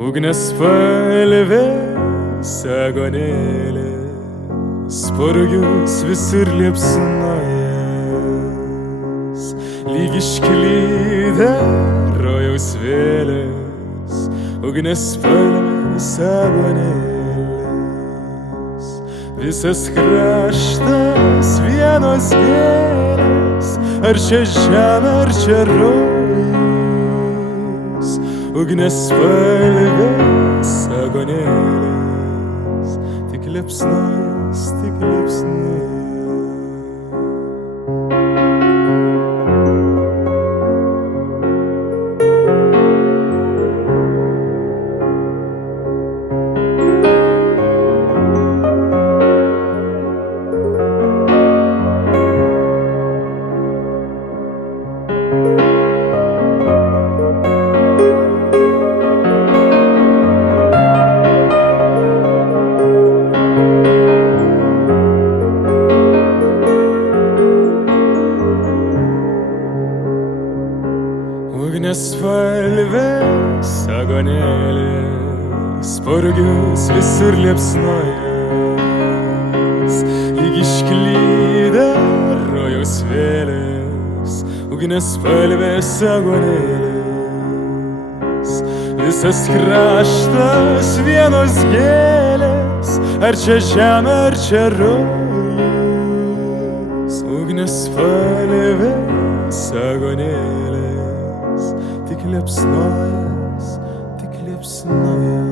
Ugniaspalvės agonėlės, spurgius visur liepsnojas, lyg išklydę rojaus vėlės. Ugniaspalvės agonėlės, visas kraštas vienos gėlės, ar čia žemė, ar čia rojus. Ugniaspalvės agonėlės, tik liepsnojas, tik liepsnojas. Ugniaspalvės agonėlės, spurgius visur liepsnojas, lyg išklydę rojaus vėlės. Ugniaspalvės agonėlės, visas kraštas vienos gėlės, ar čia žemė, ar čia rojus. Ugniaspalvės agonėlės, tik liepsnojas, tik liepsnojas.